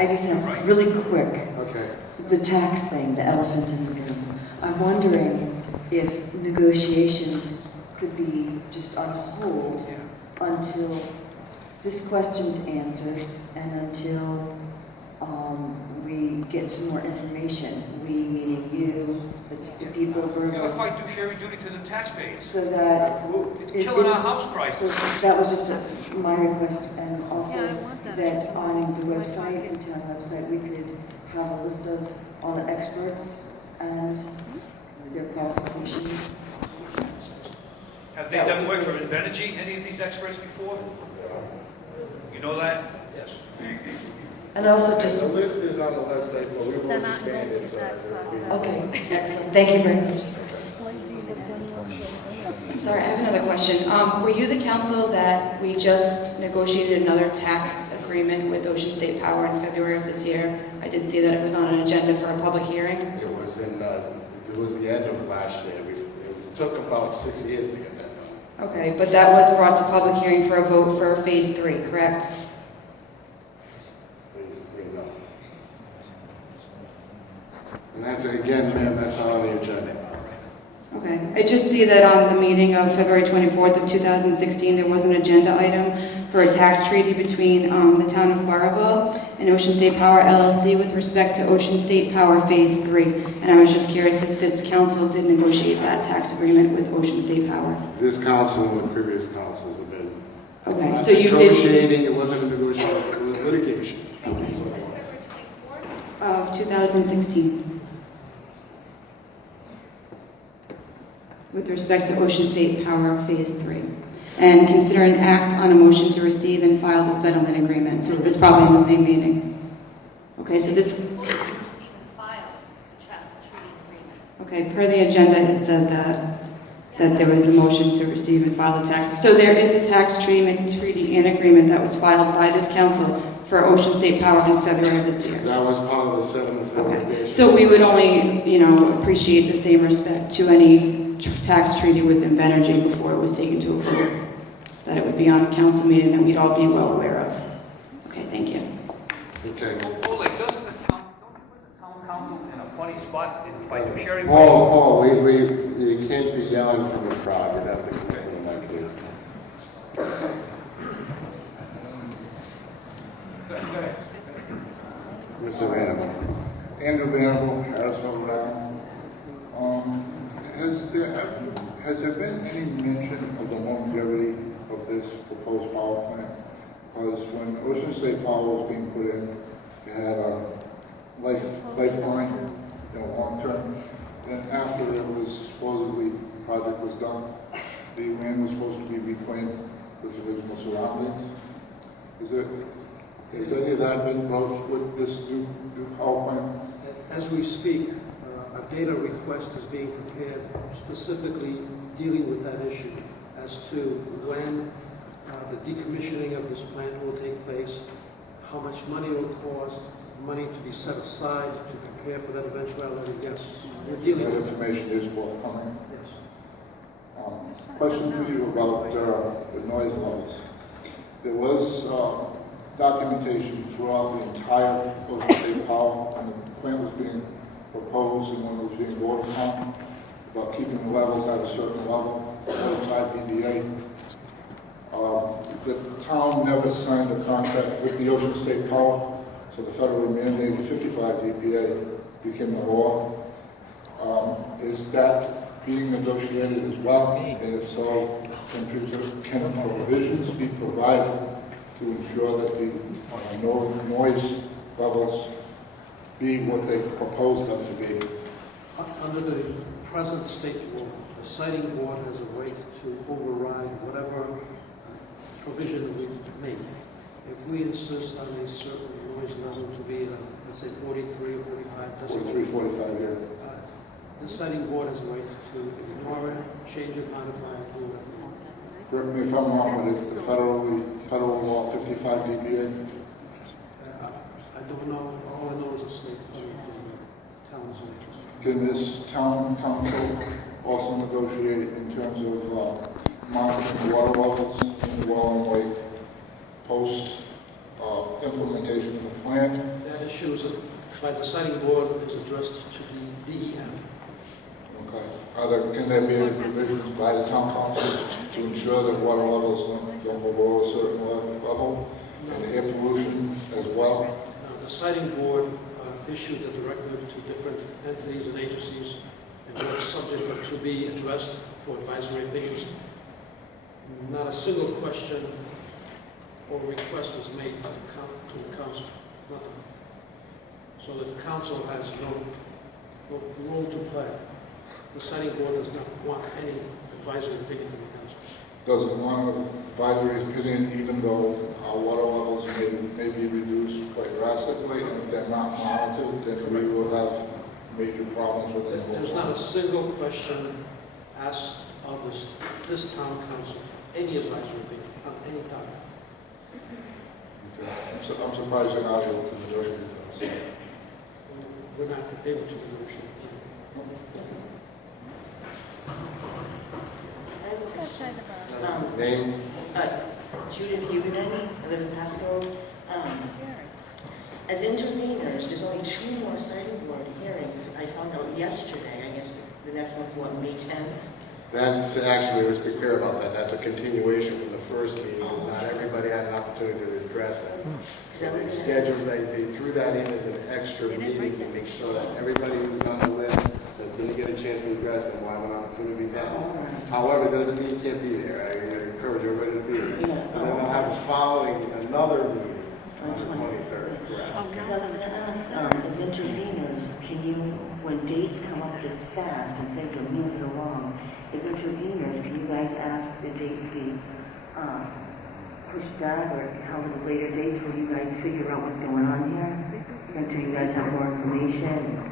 I just have really quick. Okay. The tax thing, the elephant in the room. I'm wondering if negotiations could be just on hold until this question's answered and until we get some more information. We, meaning you, the people of We have a Burrillville. fiduciary duty to the taxpayers. So that It's killing our house prices. So that was just my request, and also that on the website, the town website, we could have a list of all the experts and their qualifications. Have they done work for Invenergy, any of these experts before? You know that? Yes. And also just, The list is on the website, but we will expand it so that there will be. okay, excellent, thank you very much. I'm sorry, I have another question. Were you the council that we just negotiated another tax agreement with Ocean State Power in February of this year? I did see that it was on an agenda for a public hearing. It was the end of last year. It took about 6 years to get that done. Okay, but that was brought to public hearing for a vote for Phase 3, correct? Phase 3, no. And that's, again, ma'am, that's not on the agenda. Okay. I just see that on the meeting of February 24th of 2016, there was an agenda item for a tax treaty between the town of Burrillville and Ocean State Power LLC with respect to Ocean State Power Phase 3. And I was just curious if this council did negotiate that tax agreement with Ocean State Power. This council and the previous councils have been Okay, so you did... negotiating. It wasn't a negotiation, it was litigation. Of 2016. With respect to Ocean State Power Phase 3. And consider an act on a motion to receive and file the settlement agreement. So it was probably in the same meeting. Okay, so this... Motion to receive and file the tax treaty agreement. Okay, per the agenda, it said that there was a motion to receive and file the tax. So there is a tax treaty and agreement that was filed by this council for Ocean State Power in February of this year. That was part of the settlement for Okay, litigation. so we would only, appreciate the same respect to any tax treaty with Invenergy before it was taken to a vote, that it would be on a council meeting that we'd all be well aware of. Okay, thank you. Okay. Ole, don't you put the town council in a funny spot in fiduciary? You can't be yelling from the crowd. You'd have to continue in that case. Go ahead. Mr. Vanderbilt. Andrew Venable, Harrisville, Rhode Island. Has there been any mention of the longevity of this proposed power plant? Because when Ocean State Power was being put in, it had a lifeline, long term. Then after it was supposedly, the project was done, the land was supposed to be reclaimed with its original surroundings. Has any of that been broached with this new power plant? As we speak, a data request is being prepared specifically dealing with that issue as to when the decommissioning of this plant will take place, how much money it will cost, money to be set aside to prepare for that eventuality. Yes, we're dealing That with information is forthcoming. Yes. Question for you about the noise levels. There was documentation throughout the entire Ocean State Power when the plant was being proposed and when it was being voted on about keeping the levels at a certain level, 45 dBA. The town never signed a contract with the Ocean State Power, so the federally mandated 55 dBA became the law. Is that being negotiated as well? And if so, can provisions be provided to ensure that the noise levels be what they propose them to be? Under the present state law, the siting board has a right to override whatever provision we make. If we insist on a certain noise level to be, let's say 43 or 45 decibels, 45, yeah. the siting board has a right to ignore it, change it, modify it, do whatever. Correct me if I'm wrong, but is the federal law 55 dBA? I don't know. All I know is the state town's laws. Can this town council also negotiate in terms of monitoring water levels in the Welland Lake post implementation of the plan? issues by the siting board is addressed to the DEM. Okay. Can there be any provisions by the town council to ensure that water levels don't go below a certain level? And air pollution as well? The siting board issued a directive to different entities and agencies, and what's subject to be addressed for advisory opinions. Not a single question or request was made to the council, nothing. So the council has no role to play. The siting board does not want any advisory opinion from the council. Doesn't want an advisory opinion even though our water levels may be reduced quite drastically, and if they're not monitored, then we will have major problems with it. There's not a single question asked of this town council, any advisory opinion on any topic. Okay. I'm surprised you're not able to negotiate this. We're not able to negotiate. Name? Judith Huguenin, I live in Pasco. As interveners, there's only 2 more siting board hearings. I found out yesterday. I guess the next one's what, May 10th? That's actually, let's be clear about that, that's a continuation from the first meeting, because not everybody had an opportunity to address that. So they scheduled, they threw that in as an extra meeting to make sure that everybody who was on the list that didn't get a chance to address it will have an opportunity to be done. However, it doesn't mean you can't be there. I encourage everybody to be there. And then they'll have a following another meeting on the 23rd. Correct. Because I was going to ask, as interveners, can you, when dates come up this fast and things are moving along, as interveners, can you guys ask the dates be pushed back or held at a later date till you guys figure out what's going on here? Until you guys have more information,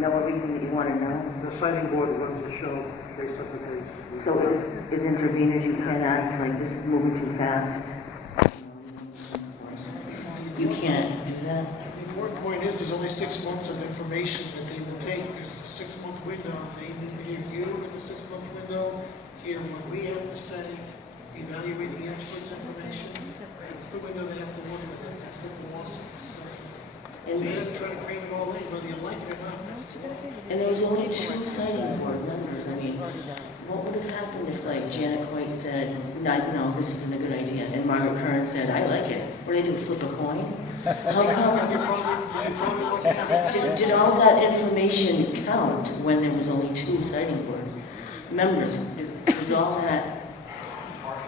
know everything that you want to know? The siting board runs the show based on the dates. So as interveners, you can ask, like, this is moving too fast? You can't do that? The important point is there's only 6 months of information that they will take. There's a 6-month window. They need to hear you in the 6-month window, hear what we have to say, evaluate the experts' information. That's the window they have to work within. That's what the law says. So we're going to try to cram it all in, whether you like it or not. That's the law. And there was only 2 siting board members. I mean, what would have happened if, like, Janet Coit said, no, this isn't a good idea, and Margaret Curran said, I like it? What do they do, flip a coin? How come? Did all that information count when there was only 2 siting board members? Was all that,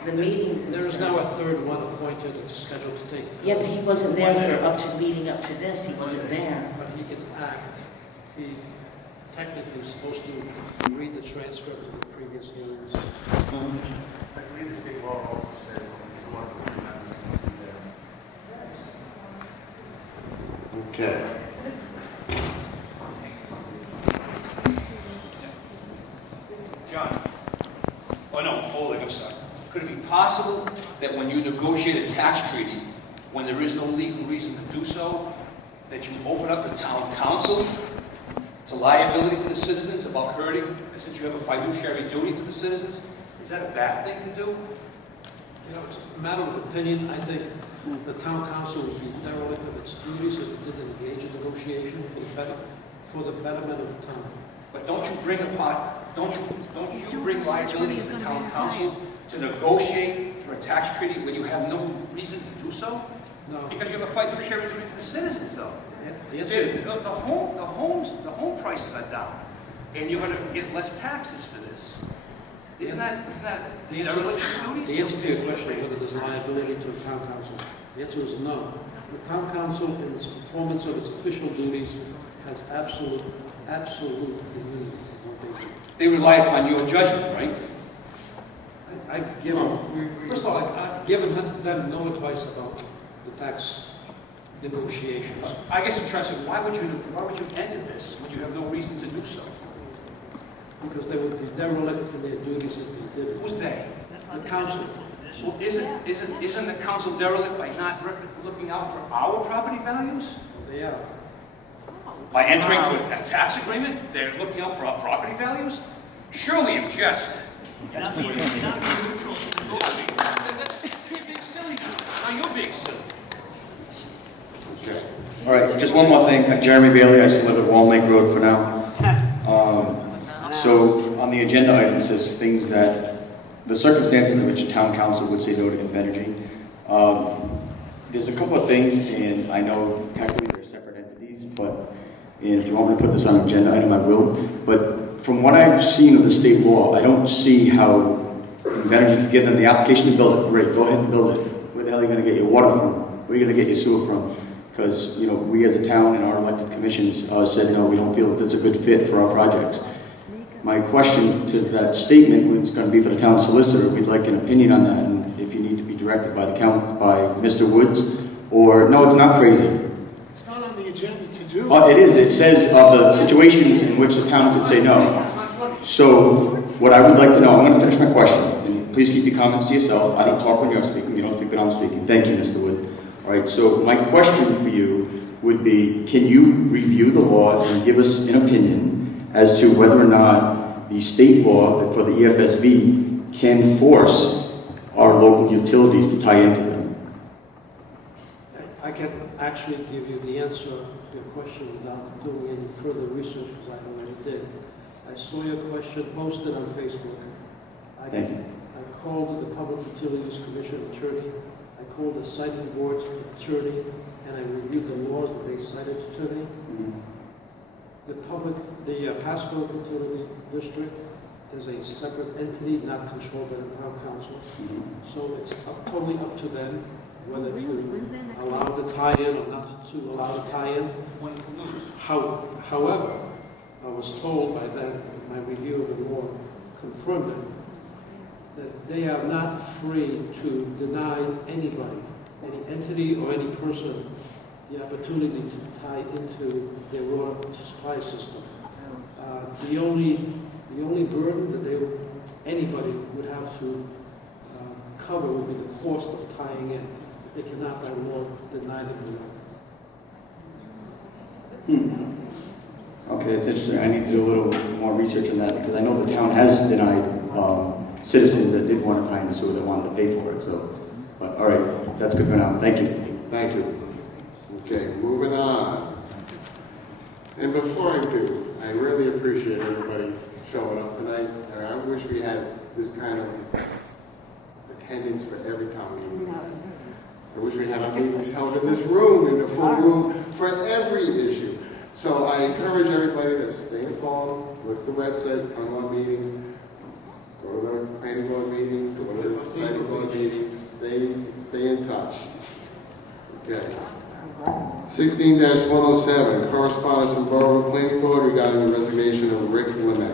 the meetings? There is now a 3rd one appointed and scheduled to take. Yeah, but he wasn't there for leading up to this. He wasn't there. But he can act. He technically is supposed to read the transcript of the previous hearings. I believe the state law also says only 2 members can be there. Okay. John? Oh, no, hold it, I'm sorry. Could it be possible that when you negotiate a tax treaty, when there is no legal reason to do so, that you open up the town council to liability to the citizens about hurting, since you have a fiduciary duty to the citizens? Is that a bad thing to do? You know, it's a matter of opinion. I think the town council would be derelict of its duties if it didn't engage in negotiation for the betterment of the town. But don't you bring liability to the town council to negotiate for a tax treaty when you have no reason to do so? No. Because you have a fiduciary duty to the citizens, though. The answer, The home prices are down, and you're going to get less taxes for this. Isn't that the answer to your question of whether there's liability to the town council, the answer is no. The town council, in its performance of its official duties, has absolute immunity. They rely upon your judgment, right? I've given, first of all, I've given them no advice about the tax negotiations. I guess I'm trying to say, why would you enter this when you have no reason to do so? Because they would be derelict in their duties if they did it. Who's they? The council. Well, isn't the council derelict by not looking out for our property values? They are. By entering into a tax agreement, they're looking out for our property values? Surely you're just. That's being neutral. You're being silly. Now you're being silly. Okay. All right, just one more thing. Jeremy Bailey, I still live at Wall Lake Road for now. So on the agenda items is things that, the circumstances in which a town council would say no to Invenergy. There's a couple of things, and I know technically they're separate entities, but and if you want me to put this on an agenda item, I will. But from what I've seen of the state law, I don't see how Invenergy could give them the application to build it. Great, go ahead and build it. Where the hell are you going to get your water from? Where are you going to get your sewer from? Because, you know, we as a town and our elected commissions said, no, we don't feel that that's a good fit for our projects. My question to that statement was going to be for the town solicitor. We'd like an opinion on that, and if you need to be directed by by Mr. Woods, or no, it's not crazy. It's not on the agenda to do. It is. It says of the situations in which the town could say no. So what I would like to know, I'm going to finish my question, and please keep your comments to yourself. I don't talk when you're speaking. You don't speak when I'm speaking. Thank you, Mr. Wood. All right. So my question for you would be: can you review the law and give us an opinion as to whether or not the state law for the EFSB can force our local utilities to tie into them? I can actually give you the answer to your question without doing any further research, because I already did. I saw your question posted on Facebook. Thank you. I called the Public Utilities Commission attorney. I called the citing board's attorney, and I reviewed the laws that they cited to me. The Pasco Utility District is a separate entity, not controlled by the town council. So it's totally up to them whether to allow the tie-in or not to allow the tie-in. However, I was told by them, my review of the law confirmed it, that they are not free to deny anybody, any entity or any person, the opportunity to tie into their water supply system. The only burden that anybody would have to cover would be the cost of tying in. They cannot by law deny them that. Okay, it's interesting. I need to do a little more research on that, because I know the town has denied citizens that did want to tie into sewer that wanted to pay for it. So, but all right, that's good for now. Thank you. Thank you. Okay, moving on. And before I do, I really appreciate everybody showing up tonight. And I wish we had this kind of attendance for every town meeting. I wish we had our meetings held in this room, in the full room, for every issue. So I encourage everybody to stay informed, look at the website, come on meetings, go to the planning board meeting, go to the planning board meetings, stay in touch. Okay. 16-107, correspondence from Burrillville Planning Board regarding the resignation of Rick Lemay.